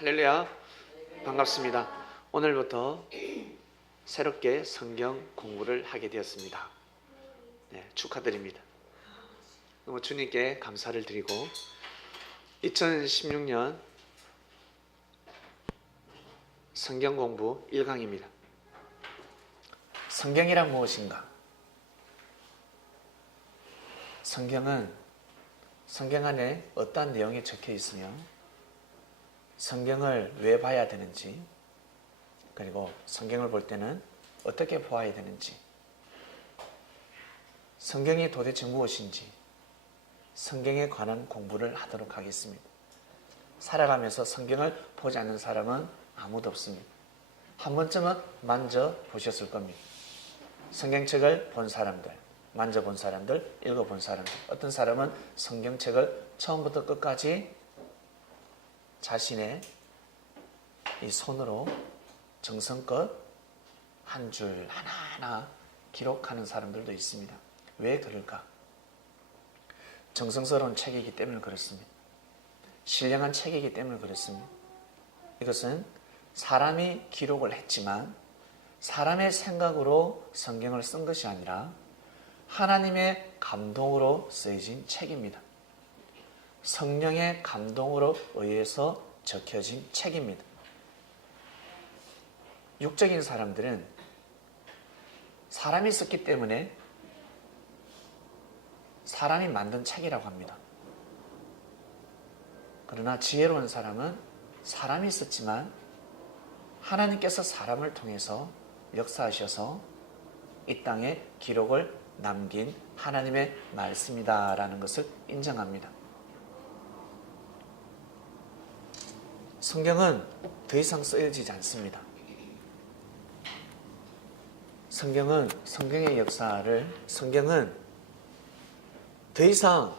할렐루야, 반갑습니다. 오늘부터 새롭게 성경 공부를 하게 되었습니다. 네, 축하드립니다. 너무 주님께 감사를 드리고 2016년 성경 공부 1강입니다. 성경이란 무엇인가? 성경은 성경 안에 어떠한 내용이 적혀 있으며 성경을 왜 봐야 되는지, 그리고 성경을 볼 때는 어떻게 보아야 되는지, 성경이 도대체 무엇인지 성경에 관한 공부를 하도록 하겠습니다. 살아가면서 성경을 보지 않는 사람은 아무도 없습니다. 한 번쯤은 만져보셨을 겁니다. 성경책을 본 사람들, 만져본 사람들, 읽어본 사람들, 어떤 사람은 성경책을 처음부터 끝까지 자신의 이 손으로 정성껏 한 줄 하나하나 기록하는 사람들도 있습니다. 왜 그럴까? 정성스러운 책이기 때문에 그렇습니다. 신령한 책이기 때문에 그렇습니다. 이것은 사람이 기록을 했지만 사람의 생각으로 성경을 쓴 것이 아니라 하나님의 감동으로 쓰여진 책입니다. 성령의 감동으로 의해서 적혀진 책입니다. 육적인 사람들은 사람이 썼기 때문에 사람이 만든 책이라고 합니다. 그러나 지혜로운 사람은 사람이 썼지만 하나님께서 사람을 통해서 역사하셔서 이 땅에 기록을 남긴 하나님의 말씀이다라는 것을 인정합니다. 성경은 더 이상 쓰여지지 않습니다. 성경의 역사를, 성경은 더 이상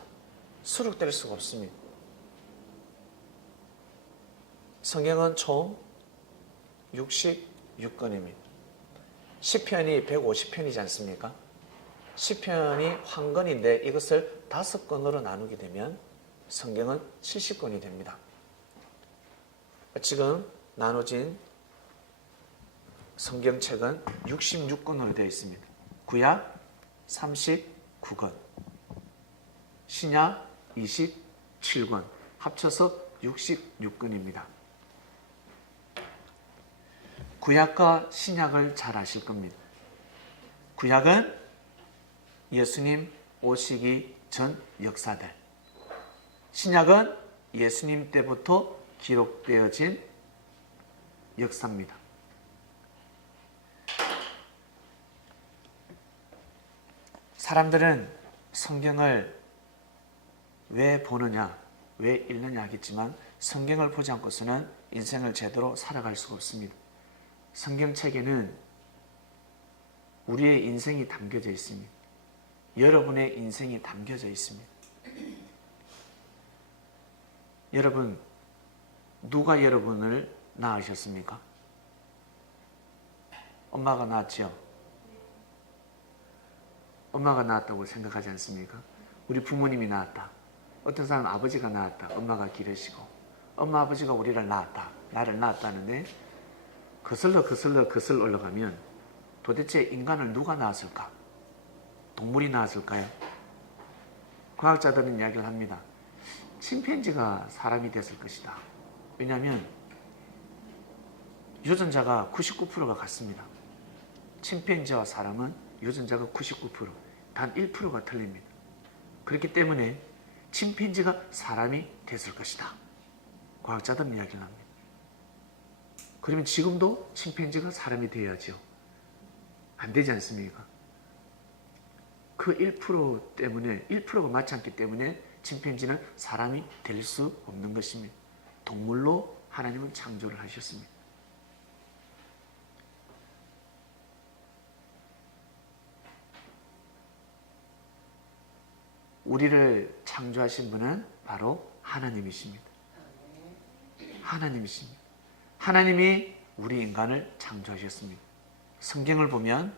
수록될 수가 없습니다. 성경은 총 66권입니다. 시편이 150편이지 않습니까? 시편이 한 권인데 이것을 5권으로 나누게 되면 성경은 70권이 됩니다. 지금 나눠진 성경책은 66권으로 되어 있습니다. 구약 39권, 신약 27권, 합쳐서 66권입니다. 구약과 신약을 잘 아실 겁니다. 구약은 예수님 오시기 전 역사들, 신약은 예수님 때부터 기록되어진 역사입니다. 사람들은 성경을 왜 보느냐, 왜 읽느냐 하겠지만 성경을 보지 않고서는 인생을 제대로 살아갈 수가 없습니다. 성경책에는 우리의 인생이 담겨져 있습니다. 여러분의 인생이 담겨져 있습니다. 여러분, 누가 여러분을 낳으셨습니까? 엄마가 낳았죠? 엄마가 낳았다고 생각하지 않습니까? 우리 부모님이 낳았다. 어떤 사람은 아버지가 낳았다. 엄마가 기르시고. 엄마 아버지가 우리를 낳았다. 나를 낳았다는데 거슬러 올라가면 도대체 인간을 누가 낳았을까? 동물이 낳았을까요? 과학자들은 이야기를 합니다. 침팬지가 사람이 됐을 것이다. 왜냐하면 유전자가 99%가 같습니다. 침팬지와 사람은 유전자가 99%, 단 1%가 틀립니다. 그렇기 때문에 침팬지가 사람이 됐을 것이다. 과학자들은 이야기를 합니다. 그러면 지금도 침팬지가 사람이 되어야죠. 안 되지 않습니까? 그 1% 때문에, 1%가 맞지 않기 때문에 침팬지는 사람이 될 수 없는 것입니다. 동물로 하나님은 창조를 하셨습니다. 우리를 창조하신 분은 바로 하나님이십니다. 하나님이십니다. 하나님이 우리 인간을 창조하셨습니다. 성경을 보면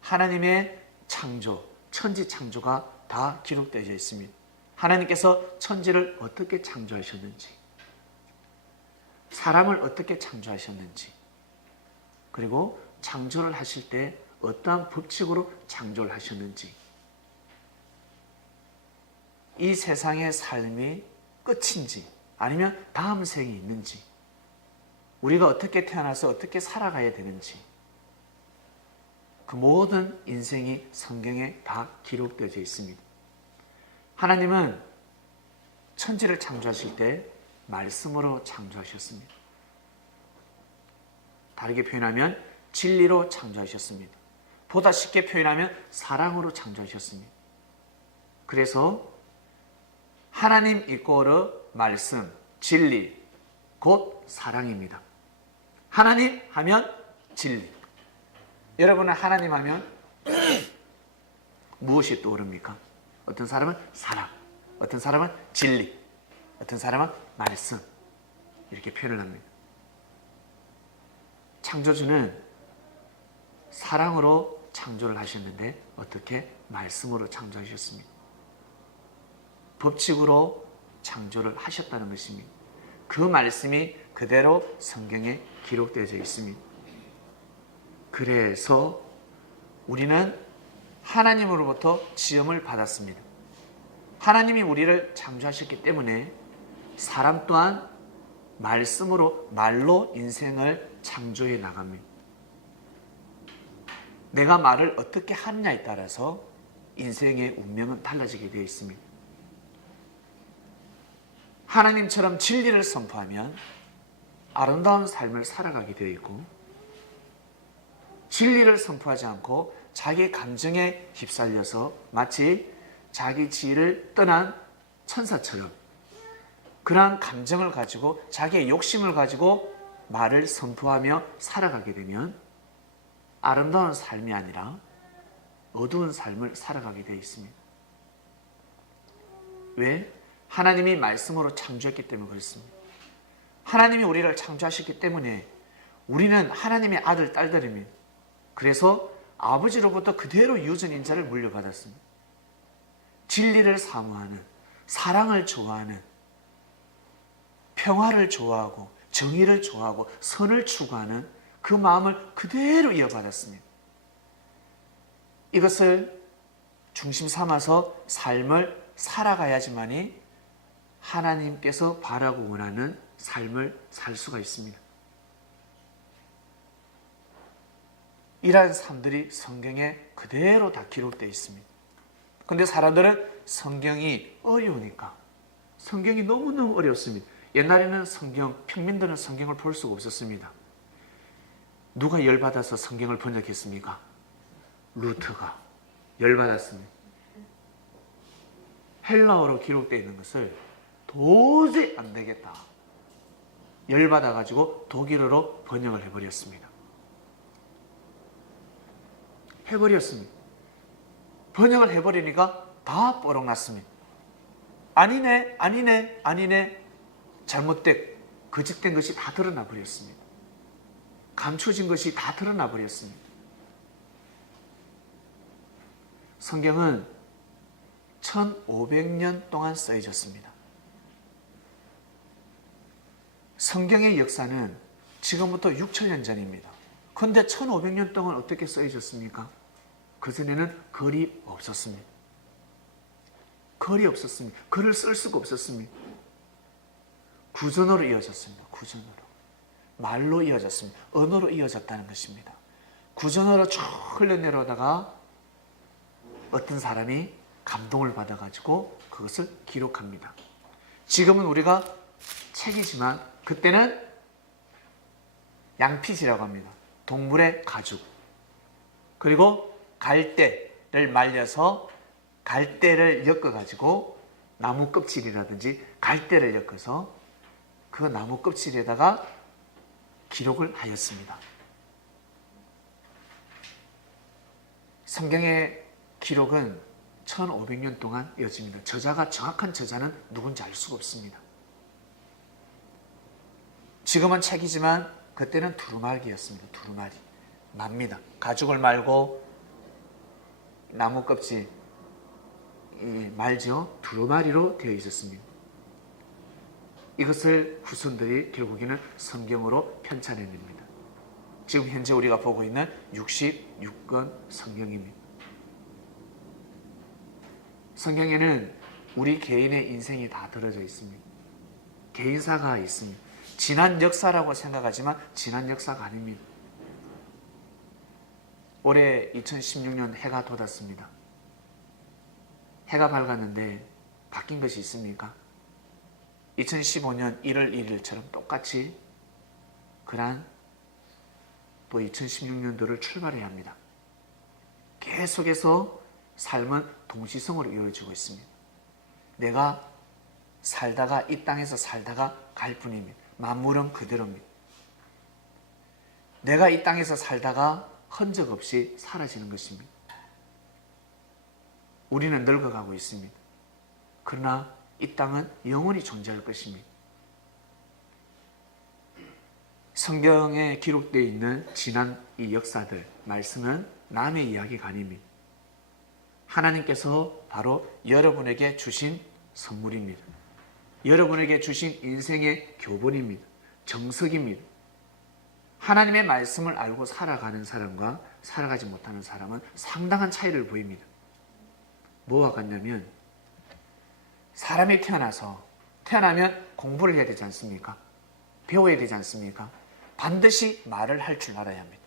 하나님의 창조, 천지 창조가 다 기록되어 있습니다. 하나님께서 천지를 어떻게 창조하셨는지, 사람을 어떻게 창조하셨는지, 그리고 창조를 하실 때 어떠한 법칙으로 창조를 하셨는지, 이 세상의 삶이 끝인지 아니면 다음 생이 있는지, 우리가 어떻게 태어나서 어떻게 살아가야 되는지, 그 모든 인생이 성경에 다 기록되어져 있습니다. 하나님은 천지를 창조하실 때 말씀으로 창조하셨습니다. 다르게 표현하면 진리로 창조하셨습니다. 보다 쉽게 표현하면 사랑으로 창조하셨습니다. 그래서 하나님 이꼬르 말씀, 진리, 곧 사랑입니다. 하나님 하면 진리. 여러분은 하나님 하면 무엇이 떠오릅니까? 어떤 사람은 사랑, 어떤 사람은 진리, 어떤 사람은 말씀, 이렇게 표현을 합니다. 창조주는 사랑으로 창조를 하셨는데 어떻게? 말씀으로 창조하셨습니다. 법칙으로 창조를 하셨다는 것입니다. 그 말씀이 그대로 성경에 기록되어져 있습니다. 그래서 우리는 하나님으로부터 지음을 받았습니다. 하나님이 우리를 창조하셨기 때문에 사람 또한 말로 인생을 창조해 나갑니다. 내가 말을 어떻게 하느냐에 따라서 인생의 운명은 달라지게 되어 있습니다. 하나님처럼 진리를 선포하면 아름다운 삶을 살아가게 되어 있고, 진리를 선포하지 않고 자기 감정에 휩쓸려서 마치 자기 지위를 떠난 천사처럼 그러한 감정을 가지고 자기의 욕심을 가지고 말을 선포하며 살아가게 되면 아름다운 삶이 아니라 어두운 삶을 살아가게 되어 있습니다. 왜? 하나님이 말씀으로 창조했기 때문에 그렇습니다. 하나님이 우리를 창조하셨기 때문에 우리는 하나님의 아들, 딸들입니다. 그래서 아버지로부터 그대로 유전인자를 물려받았습니다. 진리를 사모하는, 사랑을 좋아하는, 평화를 좋아하고 정의를 좋아하고 선을 추구하는 그 마음을 그대로 이어받았습니다. 이것을 중심 삼아서 삶을 살아가야지만이 하나님께서 바라고 원하는 삶을 살 수가 있습니다. 이러한 삶들이 성경에 그대로 다 기록되어 있습니다. 그런데 사람들은 성경이 어려우니까, 성경이 너무너무 어렵습니다. 옛날에는 평민들은 성경을 볼 수가 없었습니다. 누가 열받아서 성경을 번역했습니까? 루터가 열받았습니다. 헬라어로 기록되어 있는 것을 도저히 안 되겠다, 열받아가지고 독일어로 번역을 해버렸습니다. 번역을 해버리니까 다 뽀록났습니다. 아니네 잘못된, 거짓된 것이 다 드러나 버렸습니다. 감춰진 것이 다 드러나 버렸습니다. 성경은 1500년 동안 써져졌습니다. 성경의 역사는 지금부터 6000년 전입니다. 그런데 1500년 동안 어떻게 써져졌습니까? 그전에는 글이 없었습니다. 글을 쓸 수가 없었습니다. 구전으로 이어졌습니다. 구전으로. 말로 이어졌습니다. 언어로 이어졌다는 것입니다. 구전으로 쭉 흘러내려오다가 어떤 사람이 감동을 받아가지고 그것을 기록합니다. 지금은 우리가 책이지만 그때는 양피지라고 합니다. 동물의 가죽. 그리고 갈대를 말려서 갈대를 엮어가지고 나무 껍질이라든지 갈대를 엮어서 그 나무 껍질에다가 기록을 하였습니다. 성경의 기록은 1500년 동안 이어집니다. 정확한 저자는 누군지 알 수가 없습니다. 지금은 책이지만 그때는 두루마기였습니다. 두루마리. 납니다. 가죽을 말고 나무 껍질 말죠. 두루마리로 되어 있었습니다. 이것을 후손들이 결국에는 성경으로 편찬해냅니다. 지금 현재 우리가 보고 있는 66권 성경입니다. 성경에는 우리 개인의 인생이 다 들어져 있습니다. 개인사가 있습니다. 지난 역사라고 생각하지만 지난 역사가 아닙니다. 올해 2016년 해가 돋았습니다. 해가 밝았는데 바뀐 것이 있습니까? 2015년 1월 1일처럼 똑같이 그러한 또 2016년도를 출발해야 합니다. 계속해서 삶은 동시성으로 이루어지고 있습니다. 내가 살다가 이 땅에서 살다가 갈 뿐입니다. 만물은 그대로입니다. 내가 이 땅에서 살다가 흔적 없이 사라지는 것입니다. 우리는 늙어가고 있습니다. 그러나 이 땅은 영원히 존재할 것입니다. 성경에 기록되어 있는 지난 이 역사들, 말씀은 남의 이야기가 아닙니다. 하나님께서 바로 여러분에게 주신 선물입니다. 여러분에게 주신 인생의 교본입니다. 정석입니다. 하나님의 말씀을 알고 살아가는 사람과 살아가지 못하는 사람은 상당한 차이를 보입니다. 뭐와 같냐면 사람이 태어나면 공부를 해야 되지 않습니까? 배워야 되지 않습니까? 반드시 말을 할 줄 알아야 합니다.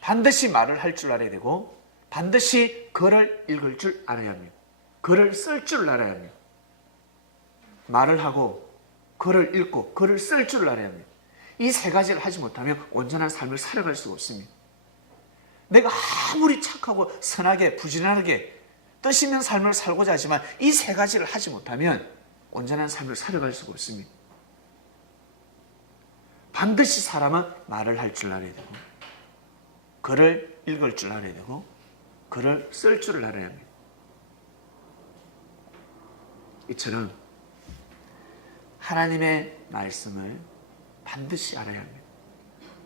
반드시 말을 할 줄 알아야 되고 반드시 글을 읽을 줄 알아야 합니다. 글을 쓸 줄 알아야 합니다. 말을 하고 글을 읽고 글을 쓸 줄 알아야 합니다. 이 세 가지를 하지 못하면 온전한 삶을 살아갈 수가 없습니다. 내가 아무리 착하고 선하게 부지런하게 뜻 있는 삶을 살고자 하지만 이 세 가지를 하지 못하면 온전한 삶을 살아갈 수가 없습니다. 반드시 사람은 말을 할 줄 알아야 되고 글을 읽을 줄 알아야 되고 글을 쓸 줄을 알아야 합니다. 이처럼 하나님의 말씀을 반드시 알아야 합니다.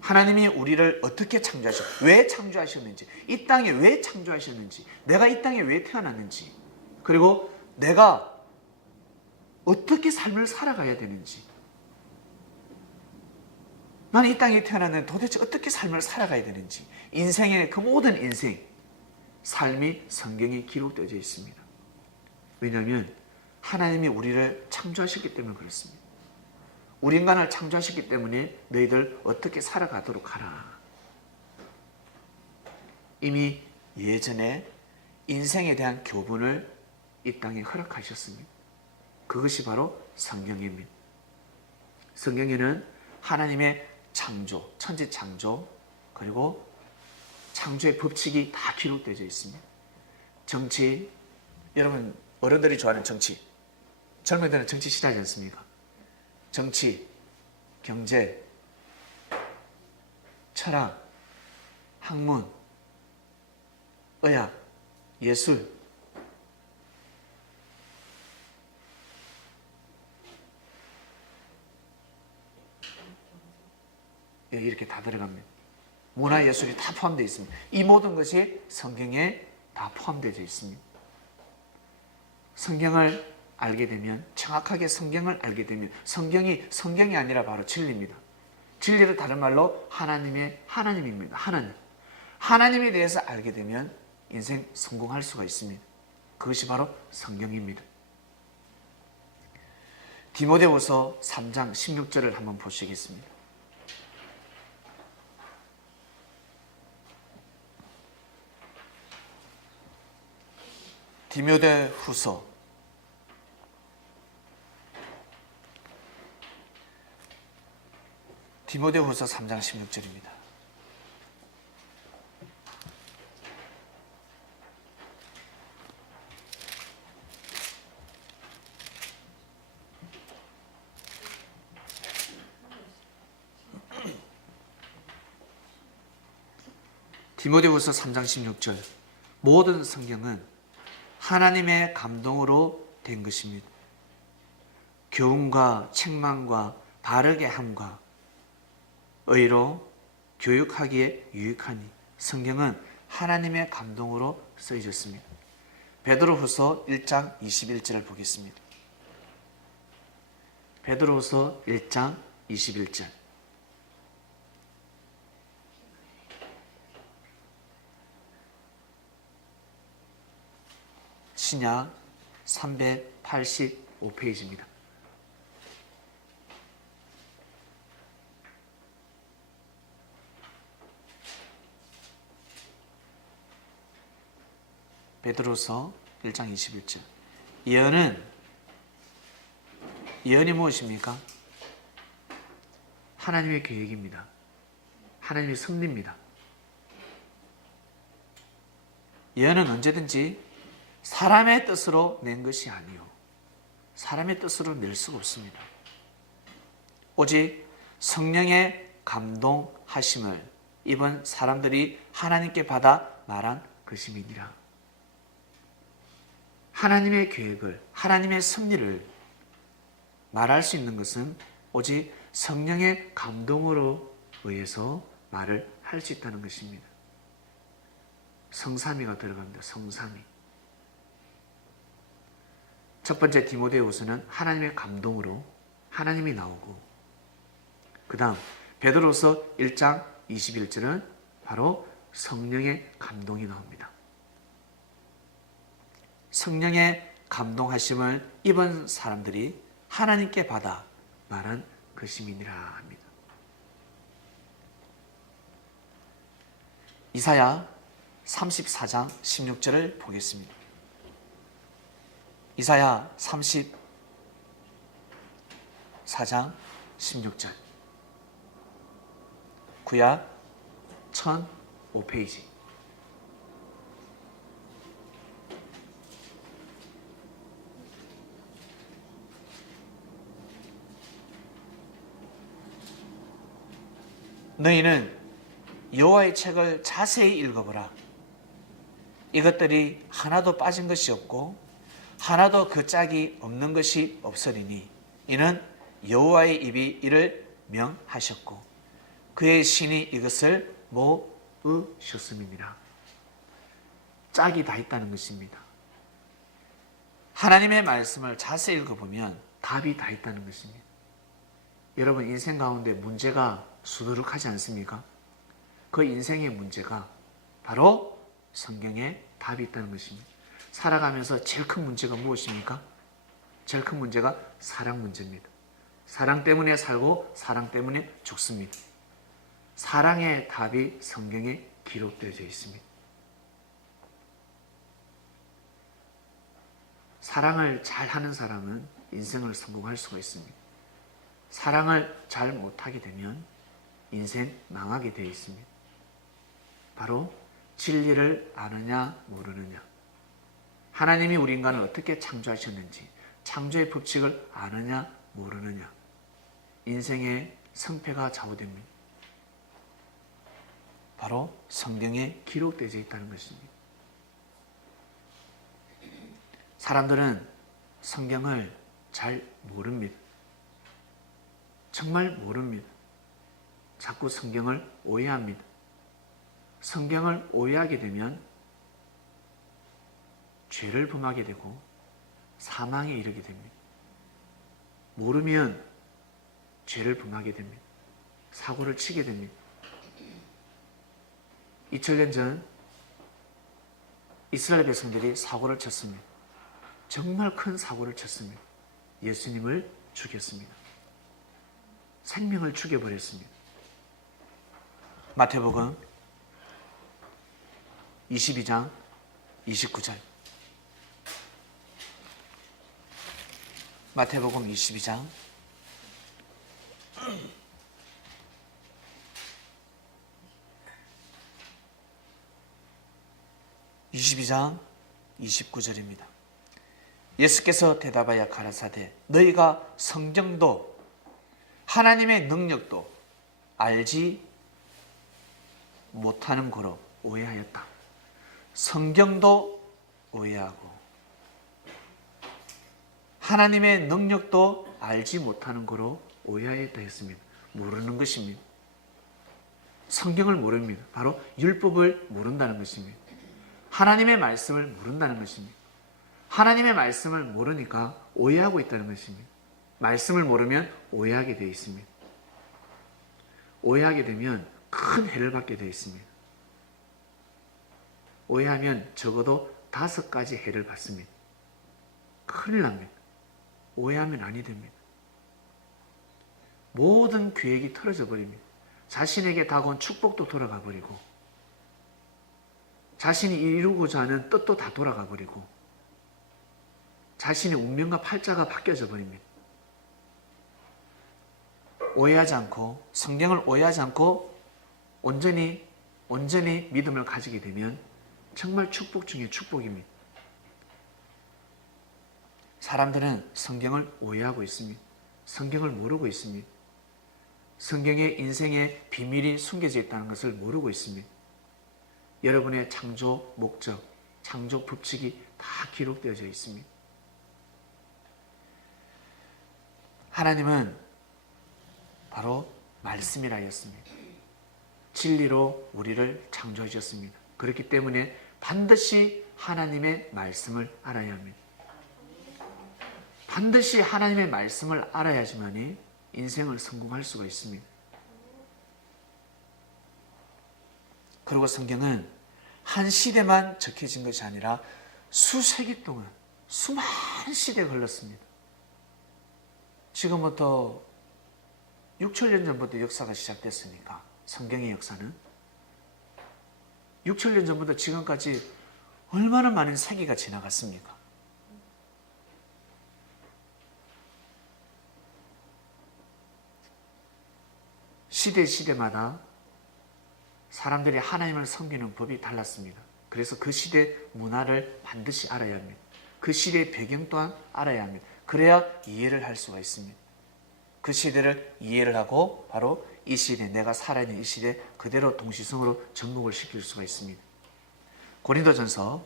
하나님이 우리를 어떻게 창조하셨고 왜 창조하셨는지, 이 땅에 왜 창조하셨는지, 내가 이 땅에 왜 태어났는지, 그리고 내가 어떻게 삶을 살아가야 되는지, 나는 이 땅에 태어났는데 도대체 어떻게 삶을 살아가야 되는지, 인생의 그 모든 인생, 삶이 성경에 기록되어 있습니다. 왜냐하면 하나님이 우리를 창조하셨기 때문에 그렇습니다. 우리 인간을 창조하셨기 때문에 너희들 어떻게 살아가도록 하라. 이미 예전에 인생에 대한 교훈을 이 땅에 허락하셨습니다. 그것이 바로 성경입니다. 성경에는 하나님의 창조, 천지 창조, 그리고 창조의 법칙이 다 기록되어 있습니다. 정치, 여러분 어른들이 좋아하는 정치, 젊은이들은 정치 싫어하지 않습니까? 정치, 경제, 철학, 학문, 의학, 예술, 이렇게 다 들어갑니다. 문화예술이 다 포함되어 있습니다. 이 모든 것이 성경에 다 포함되어 있습니다. 성경을 알게 되면, 정확하게 성경을 알게 되면 성경이 아니라 바로 진리입니다. 진리를 다른 말로 하나님입니다. 하나님에 대해서 알게 되면 인생 성공할 수가 있습니다. 그것이 바로 성경입니다. 디모데후서 3장 16절을 한번 보시겠습니다. 디모데후서 3장 16절입니다. 디모데후서 3장 16절. 모든 성경은 하나님의 감동으로 된 것입니다. 교훈과 책망과 바르게 함과 의로 교육하기에 유익하니 성경은 하나님의 감동으로 쓰여졌습니다. 베드로후서 1장 21절을 보겠습니다. 베드로후서 1장 21절. 신약 385페이지입니다. 베드로서 1장 21절. 예언이 무엇입니까? 하나님의 계획입니다. 하나님의 섭리입니다. 예언은 언제든지 사람의 뜻으로 낸 것이 아니요, 사람의 뜻으로 낼 수가 없습니다. 오직 성령의 감동하심을 입은 사람들이 하나님께 받아 말한 것임이니라. 하나님의 계획을, 하나님의 섭리를 말할 수 있는 것은 오직 성령의 감동으로 의해서 말을 할 수 있다는 것입니다. 성삼위가 들어갑니다. 성삼위. 첫 번째 디모데후서는 하나님의 감동으로 하나님이 나오고, 그 다음 베드로서 1장 21절은 바로 성령의 감동이 나옵니다. 성령의 감동하심을 입은 사람들이 하나님께 받아 말한 것임이니라 합니다. 이사야 34장 16절을 보겠습니다. 이사야 34장 16절. 구약 1005페이지. 너희는 여호와의 책을 자세히 읽어보라. 이것들이 하나도 빠진 것이 없고 하나도 그 짝이 없는 것이 없으리니 이는 여호와의 입이 이를 명하셨고 그의 신이 이것을 모으셨음이니라. 짝이 다 있다는 것입니다. 하나님의 말씀을 자세히 읽어보면 답이 다 있다는 것입니다. 여러분, 인생 가운데 문제가 수두룩하지 않습니까? 그 인생의 문제가 바로 성경에 답이 있다는 것입니다. 살아가면서 제일 큰 문제가 무엇입니까? 제일 큰 문제가 사랑 문제입니다. 사랑 때문에 살고 사랑 때문에 죽습니다. 사랑의 답이 성경에 기록되어져 있습니다. 사랑을 잘하는 사람은 인생을 성공할 수가 있습니다. 사랑을 잘 못하게 되면 인생 망하게 되어 있습니다. 바로 진리를 아느냐 모르느냐, 하나님이 우리 인간을 어떻게 창조하셨는지 창조의 법칙을 아느냐 모르느냐, 인생의 성패가 좌우됩니다. 바로 성경에 기록되어 있다는 것입니다. 사람들은 성경을 잘 모릅니다. 정말 모릅니다. 자꾸 성경을 오해합니다. 성경을 오해하게 되면 죄를 범하게 되고 사망에 이르게 됩니다. 모르면 죄를 범하게 됩니다. 사고를 치게 됩니다. 2000년 전 이스라엘 백성들이 사고를 쳤습니다. 정말 큰 사고를 쳤습니다. 예수님을 죽였습니다. 생명을 죽여버렸습니다. 마태복음 22장 29절. 마태복음 22장 29절입니다. 예수께서 대답하여 가라사대 너희가 성경도 하나님의 능력도 알지 못하는 거로 오해하였다. 성경도 오해하고 하나님의 능력도 알지 못하는 거로 오해하였다 했습니다. 모르는 것입니다. 성경을 모릅니다. 바로 율법을 모른다는 것입니다. 하나님의 말씀을 모른다는 것입니다. 하나님의 말씀을 모르니까 오해하고 있다는 것입니다. 말씀을 모르면 오해하게 되어 있습니다. 오해하게 되면 큰 해를 받게 되어 있습니다. 오해하면 적어도 5가지 해를 받습니다. 큰일 납니다. 오해하면 아니 됩니다. 모든 계획이 틀어져 버립니다. 자신에게 다가온 축복도 돌아가 버리고, 자신이 이루고자 하는 뜻도 다 돌아가 버리고, 자신의 운명과 팔자가 바뀌어져 버립니다. 오해하지 않고, 성경을 오해하지 않고 온전히 믿음을 가지게 되면 정말 축복 중에 축복입니다. 사람들은 성경을 오해하고 있습니다. 성경을 모르고 있습니다. 성경에 인생의 비밀이 숨겨져 있다는 것을 모르고 있습니다. 여러분의 창조 목적, 창조 법칙이 다 기록되어져 있습니다. 하나님은 바로 말씀이라 하였습니다. 진리로 우리를 창조하셨습니다. 그렇기 때문에 반드시 하나님의 말씀을 알아야 합니다. 반드시 하나님의 말씀을 알아야지만이 인생을 성공할 수가 있습니다. 그리고 성경은 한 시대만 적혀진 것이 아니라 수세기 동안 수많은 시대가 흘렀습니다. 지금부터 6,000년 전부터 역사가 시작됐으니까, 성경의 역사는 6,000년 전부터 지금까지 얼마나 많은 세기가 지나갔습니까? 시대마다 사람들이 하나님을 섬기는 법이 달랐습니다. 그래서 그 시대 문화를 반드시 알아야 합니다. 그 시대의 배경 또한 알아야 합니다. 그래야 이해를 할 수가 있습니다. 그 시대를 이해를 하고 바로 이 시대, 내가 살아있는 이 시대 그대로 동시성으로 접목을 시킬 수가 있습니다. 고린도전서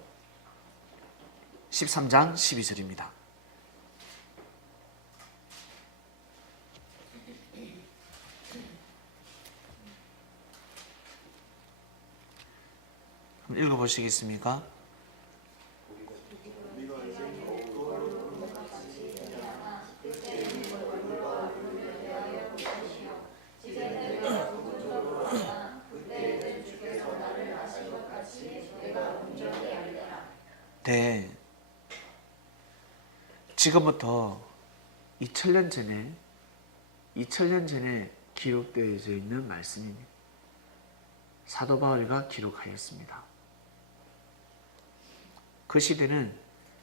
13장 12절입니다. 읽어보시겠습니까? 네. 지금부터 2000년 전에 기록되어져 있는 말씀입니다. 사도 바울이가 기록하였습니다. 그 시대는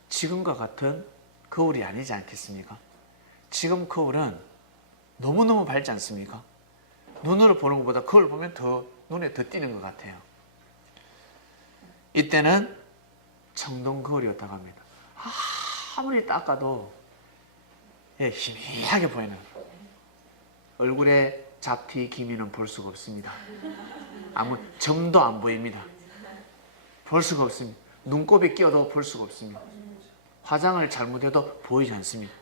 지금과 같은 거울이 아니지 않겠습니까? 지금 거울은 너무너무 밝지 않습니까? 눈으로 보는 것보다 거울 보면 더 눈에 더 띄는 것 같아요. 이때는 청동 거울이었다고 합니다. 아무리 닦아도 희미하게 보이는, 얼굴에 잡티, 기미는 볼 수가 없습니다. 아무 점도 안 보입니다. 볼 수가 없습니다. 눈곱이 끼어도 볼 수가 없습니다. 화장을 잘못해도 보이지 않습니다.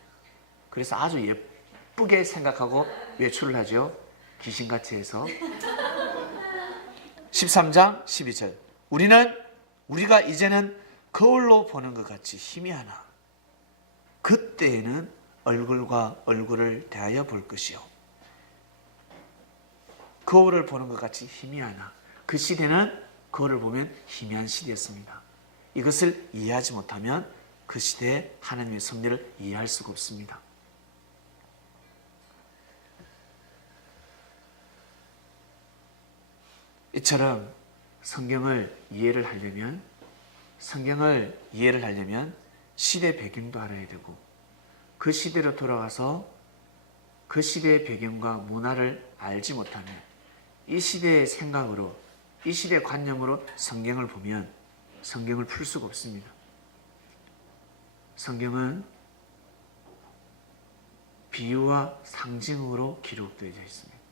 그래서 아주 예쁘게 생각하고 외출을 하죠. 귀신같이 해서. 13장 12절. 우리가 이제는 거울로 보는 것 같이 희미하나 그때에는 얼굴과 얼굴을 대하여 볼 것이요. 거울을 보는 것 같이 희미하나, 그 시대는 거울을 보면 희미한 시대였습니다. 이것을 이해하지 못하면 그 시대에 하나님의 섭리를 이해할 수가 없습니다. 이처럼 성경을 이해를 하려면 시대 배경도 알아야 되고, 그 시대로 돌아가서 그 시대의 배경과 문화를 알지 못하면 이 시대의 생각으로, 이 시대의 관념으로 성경을 보면 성경을 풀 수가 없습니다. 성경은 비유와 상징으로 기록되어 있습니다.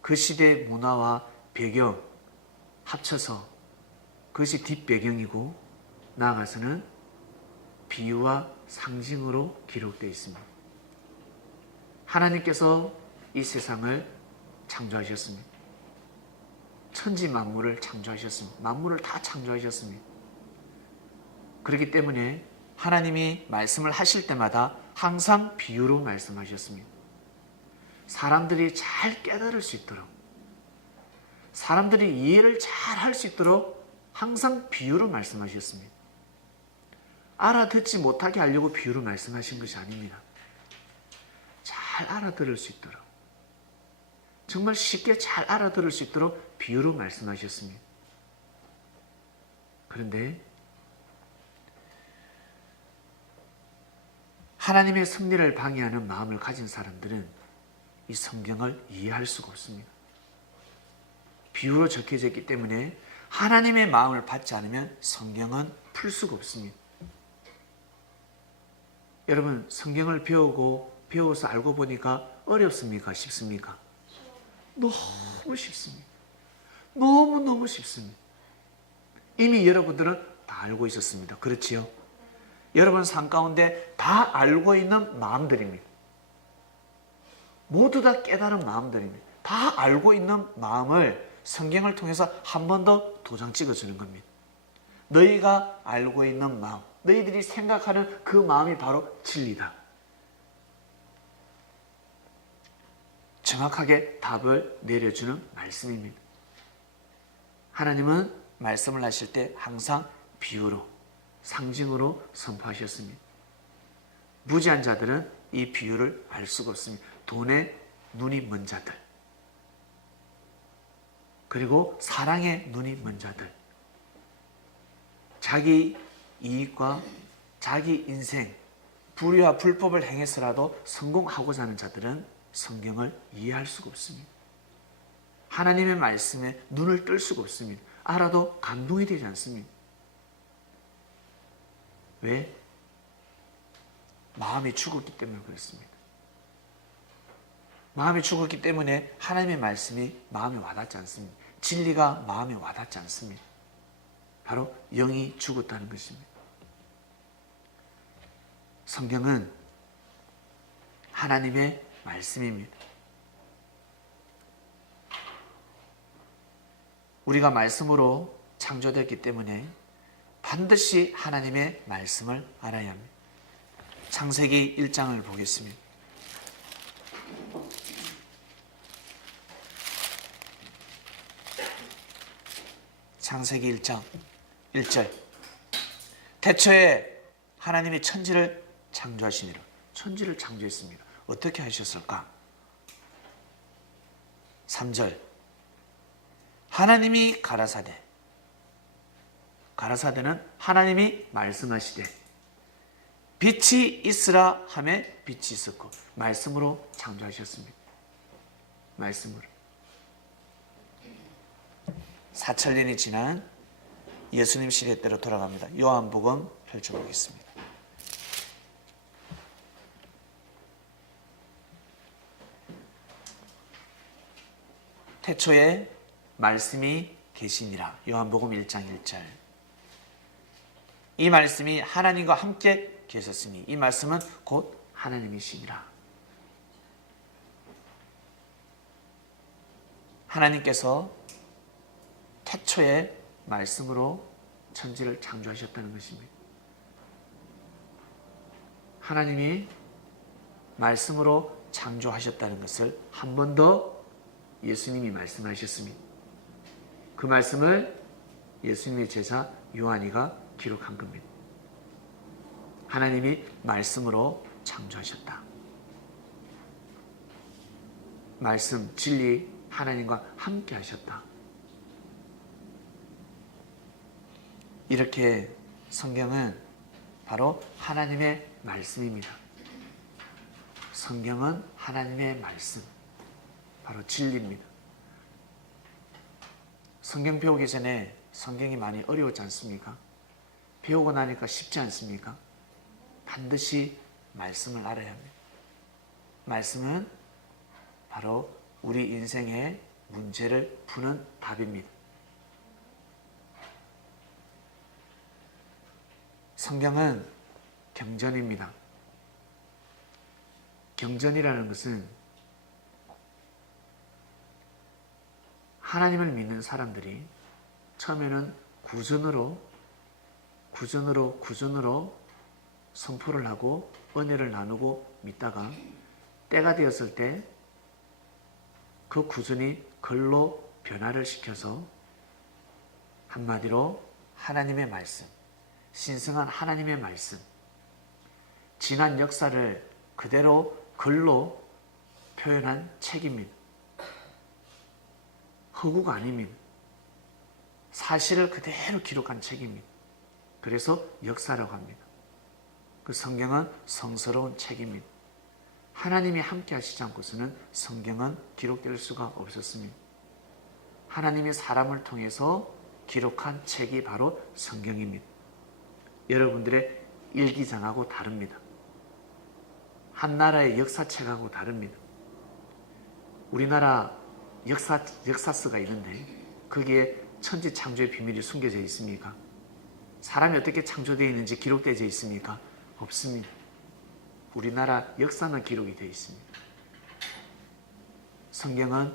그 시대의 문화와 배경 합쳐서 그것이 뒷배경이고, 나아가서는 비유와 상징으로 기록되어 있습니다. 하나님께서 이 세상을 창조하셨습니다. 천지 만물을 창조하셨습니다. 만물을 다 창조하셨습니다. 그렇기 때문에 하나님이 말씀을 하실 때마다 항상 비유로 말씀하셨습니다. 사람들이 잘 깨달을 수 있도록, 사람들이 이해를 잘 할 수 있도록 항상 비유로 말씀하셨습니다. 알아듣지 못하게 하려고 비유로 말씀하신 것이 아닙니다. 잘 알아들을 수 있도록, 정말 쉽게 잘 알아들을 수 있도록 비유로 말씀하셨습니다. 그런데 하나님의 섭리를 방해하는 마음을 가진 사람들은 이 성경을 이해할 수가 없습니다. 비유로 적혀져 있기 때문에 하나님의 마음을 받지 않으면 성경은 풀 수가 없습니다. 여러분, 성경을 배워서 알고 보니까 어렵습니까? 쉽습니까? 너무 쉽습니다. 너무너무 쉽습니다. 이미 여러분들은 다 알고 있었습니다. 그렇지요? 여러분 삶 가운데 다 알고 있는 마음들입니다. 모두 다 깨달은 마음들입니다. 다 알고 있는 마음을 성경을 통해서 한 번 더 도장 찍어주는 겁니다. 너희가 알고 있는 마음, 너희들이 생각하는 그 마음이 바로 진리다. 정확하게 답을 내려주는 말씀입니다. 하나님은 말씀을 하실 때 항상 비유로, 상징으로 선포하셨습니다. 무지한 자들은 이 비유를 알 수가 없습니다. 돈에 눈이 먼 자들, 그리고 사랑에 눈이 먼 자들, 자기 이익과 자기 인생, 불의와 불법을 행해서라도 성공하고자 하는 자들은 성경을 이해할 수가 없습니다. 하나님의 말씀에 눈을 뜰 수가 없습니다. 알아도 감동이 되지 않습니다. 왜? 마음이 죽었기 때문에 그렇습니다. 마음이 죽었기 때문에 하나님의 말씀이 마음에 와닿지 않습니다. 진리가 마음에 와닿지 않습니다. 바로 영이 죽었다는 것입니다. 성경은 하나님의 말씀입니다. 우리가 말씀으로 창조됐기 때문에 반드시 하나님의 말씀을 알아야 합니다. 창세기 1장을 보겠습니다. 창세기 1장 1절. 태초에 하나님이 천지를 창조하시니라. 천지를 창조했습니다. 어떻게 하셨을까? 3절. 하나님이 가라사대. 가라사대는 하나님이 말씀하시되 빛이 있으라 하매 빛이 있었고, 말씀으로 창조하셨습니다. 말씀으로. 4천년이 지난 예수님 시대 때로 돌아갑니다. 요한복음 펼쳐보겠습니다. 태초에 말씀이 계시니라. 요한복음 1장 1절. 이 말씀이 하나님과 함께 계셨으니 이 말씀은 곧 하나님이시니라. 하나님께서 태초에 말씀으로 천지를 창조하셨다는 것입니다. 하나님이 말씀으로 창조하셨다는 것을 한 번 더 예수님이 말씀하셨습니다. 그 말씀을 예수님의 제자 요한이가 기록한 겁니다. 하나님이 말씀으로 창조하셨다. 말씀, 진리, 하나님과 함께 하셨다. 이렇게 성경은 바로 하나님의 말씀입니다. 성경은 하나님의 말씀, 바로 진리입니다. 성경 배우기 전에 성경이 많이 어려웠지 않습니까? 배우고 나니까 쉽지 않습니까? 반드시 말씀을 알아야 합니다. 말씀은 바로 우리 인생의 문제를 푸는 답입니다. 성경은 경전입니다. 경전이라는 것은 하나님을 믿는 사람들이 처음에는 구전으로 선포를 하고 은혜를 나누고 믿다가 때가 되었을 때 그 구준이 글로 변화를 시켜서 한마디로 하나님의 말씀, 신성한 하나님의 말씀, 지난 역사를 그대로 글로 표현한 책입니다. 허구가 아닙니다. 사실을 그대로 기록한 책입니다. 그래서 역사라고 합니다. 그 성경은 성스러운 책입니다. 하나님이 함께 하시지 않고서는 성경은 기록될 수가 없었습니다. 하나님이 사람을 통해서 기록한 책이 바로 성경입니다. 여러분들의 일기장하고 다릅니다. 한 나라의 역사책하고 다릅니다. 우리나라 역사서가 있는데 거기에 천지 창조의 비밀이 숨겨져 있습니까? 사람이 어떻게 창조되어 있는지 기록되어 있습니까? 없습니다. 우리나라 역사는 기록이 되어 있습니다. 성경은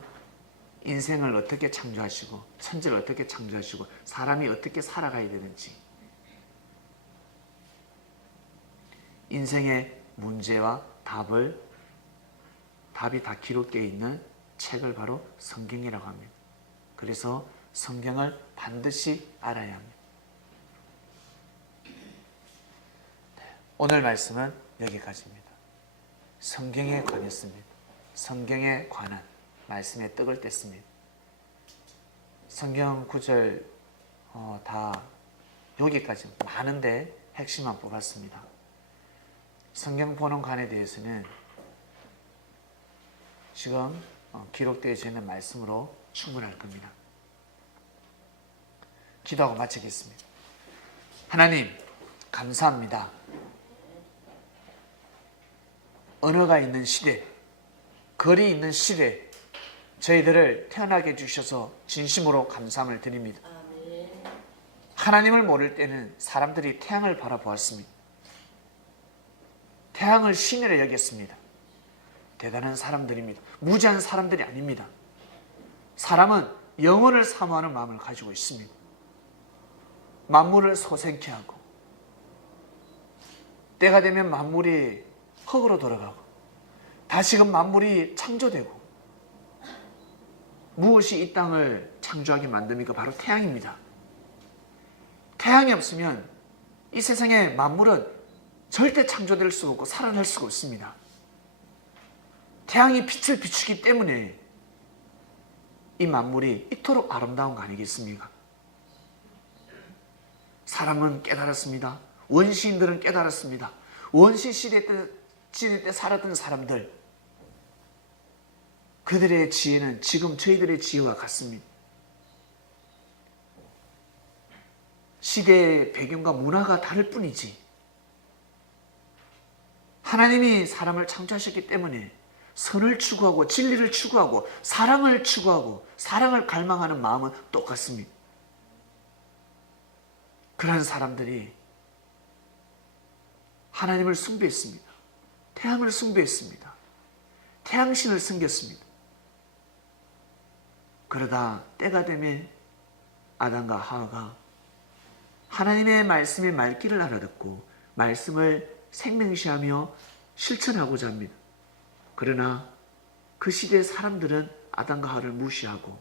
인생을 어떻게 창조하시고 천지를 어떻게 창조하시고 사람이 어떻게 살아가야 되는지 인생의 문제와 답이 다 기록되어 있는 책을 바로 성경이라고 합니다. 그래서 성경을 반드시 알아야 합니다. 오늘 말씀은 여기까지입니다. 성경에 관했습니다. 성경에 관한 말씀에 떡을 뗐습니다. 성경 구절 다 여기까지 많은데 핵심만 뽑았습니다. 성경 보는 관에 대해서는 지금 기록되어 있는 말씀으로 충분할 겁니다. 기도하고 마치겠습니다. 하나님 감사합니다. 언어가 있는 시대, 글이 있는 시대 저희들을 태어나게 해주셔서 진심으로 감사함을 드립니다. 하나님을 모를 때는 사람들이 태양을 바라보았습니다. 태양을 신이라 여겼습니다. 대단한 사람들입니다. 무지한 사람들이 아닙니다. 사람은 영혼을 사모하는 마음을 가지고 있습니다. 만물을 소생케 하고 때가 되면 만물이 흙으로 돌아가고 다시금 만물이 창조되고 무엇이 이 땅을 창조하게 만듭니까? 바로 태양입니다. 태양이 없으면 이 세상의 만물은 절대 창조될 수가 없고 살아날 수가 없습니다. 태양이 빛을 비추기 때문에 이 만물이 이토록 아름다운 거 아니겠습니까? 사람은 깨달았습니다. 원시인들은 깨달았습니다. 원시 시대 때 살았던 사람들, 그들의 지혜는 지금 저희들의 지혜와 같습니다. 시대의 배경과 문화가 다를 뿐이지 하나님이 사람을 창조하셨기 때문에 선을 추구하고 진리를 추구하고 사랑을 추구하고 사랑을 갈망하는 마음은 똑같습니다. 그런 사람들이 하나님을 숭배했습니다. 태양을 숭배했습니다. 태양신을 섬겼습니다. 그러다 때가 되면 아담과 하와가 하나님의 말씀의 말귀를 알아듣고 말씀을 생명시하며 실천하고자 합니다. 그러나 그 시대의 사람들은 아담과 하와를 무시하고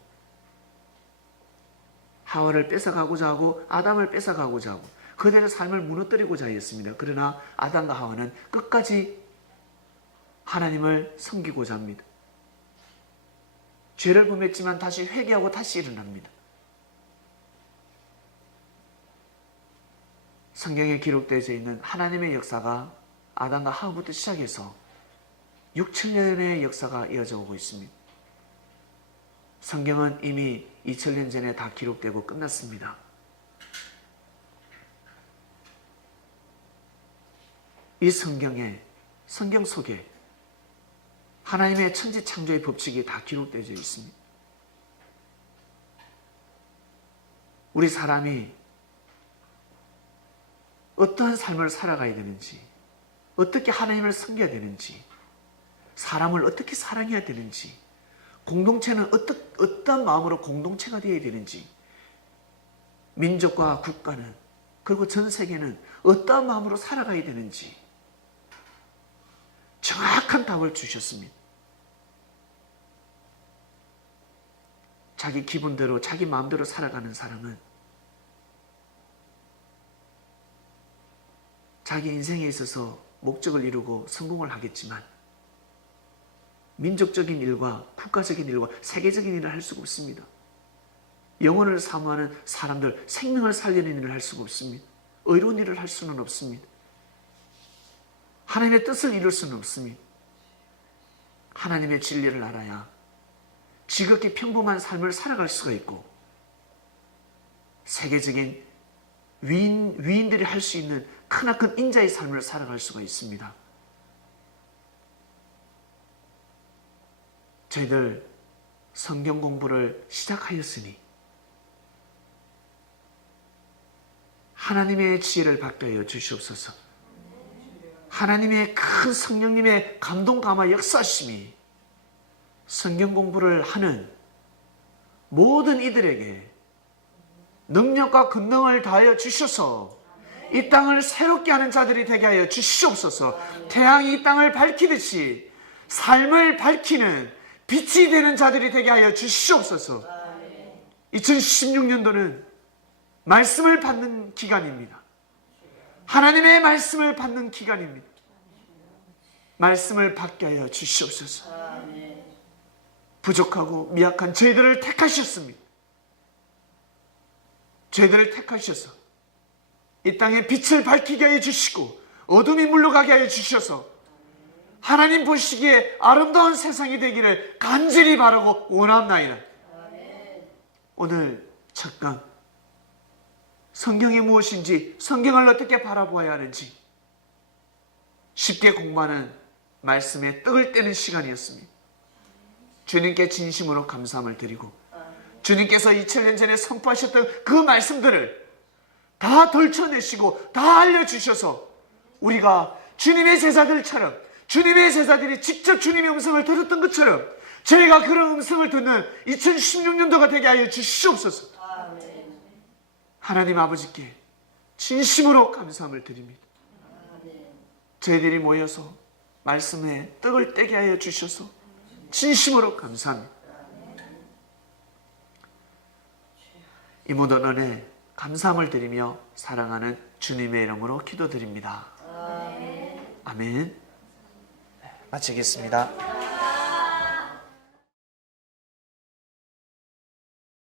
하와를 뺏어가고자 하고 아담을 뺏어가고자 하고 그들의 삶을 무너뜨리고자 하였습니다. 그러나 아담과 하와는 끝까지 하나님을 섬기고자 합니다. 죄를 범했지만 다시 회개하고 다시 일어납니다. 성경에 기록되어 있는 하나님의 역사가 아담과 하와부터 시작해서 6,000년의 역사가 이어져 오고 있습니다. 성경은 이미 2000년 전에 다 기록되고 끝났습니다. 이 성경 속에 하나님의 천지 창조의 법칙이 다 기록되어 있습니다. 우리 사람이 어떠한 삶을 살아가야 되는지, 어떻게 하나님을 섬겨야 되는지, 사람을 어떻게 사랑해야 되는지, 공동체는 어떠한 마음으로 공동체가 되어야 되는지, 민족과 국가는 그리고 전 세계는 어떠한 마음으로 살아가야 되는지 정확한 답을 주셨습니다. 자기 기분대로 자기 마음대로 살아가는 사람은 자기 인생에 있어서 목적을 이루고 성공을 하겠지만 민족적인 일과 국가적인 일과 세계적인 일을 할 수가 없습니다. 영혼을 사모하는 사람들, 생명을 살리는 일을 할 수가 없습니다. 의로운 일을 할 수는 없습니다. 하나님의 뜻을 이룰 수는 없습니다. 하나님의 진리를 알아야 지극히 평범한 삶을 살아갈 수가 있고 세계적인 위인들이 할 수 있는 크나큰 인자의 삶을 살아갈 수가 있습니다. 저희들 성경 공부를 시작하였으니 하나님의 지혜를 받게 하여 주시옵소서. 하나님의 큰 성령님의 감동 감화 역사심이 성경 공부를 하는 모든 이들에게 능력과 권능을 다하여 주셔서 이 땅을 새롭게 하는 자들이 되게 하여 주시옵소서. 태양이 이 땅을 밝히듯이 삶을 밝히는 빛이 되는 자들이 되게 하여 주시옵소서. 2016년도는 말씀을 받는 기간입니다. 하나님의 말씀을 받는 기간입니다. 말씀을 받게 하여 주시옵소서. 부족하고 미약한 저희들을 택하셨습니다. 저희들을 택하셔서 이 땅에 빛을 밝히게 하여 주시고 어둠이 물러가게 하여 주셔서 하나님 보시기에 아름다운 세상이 되기를 간절히 바라고 원합나이다. 오늘 첫강 성경이 무엇인지, 성경을 어떻게 바라보아야 하는지 쉽게 공부하는 말씀에 떡을 떼는 시간이었습니다. 주님께 진심으로 감사함을 드리고 주님께서 2000년 전에 선포하셨던 그 말씀들을 다 덜쳐내시고 다 알려주셔서 우리가 주님의 제자들처럼, 주님의 제자들이 직접 주님의 음성을 들었던 것처럼 저희가 그런 음성을 듣는 2016년도가 되게 하여 주시옵소서. 하나님 아버지께 진심으로 감사함을 드립니다. 저희들이 모여서 말씀에 떡을 떼게 하여 주셔서 진심으로 감사합니다. 이 모든 은혜 감사함을 드리며 사랑하는 주님의 이름으로 기도드립니다. 아멘. 마치겠습니다.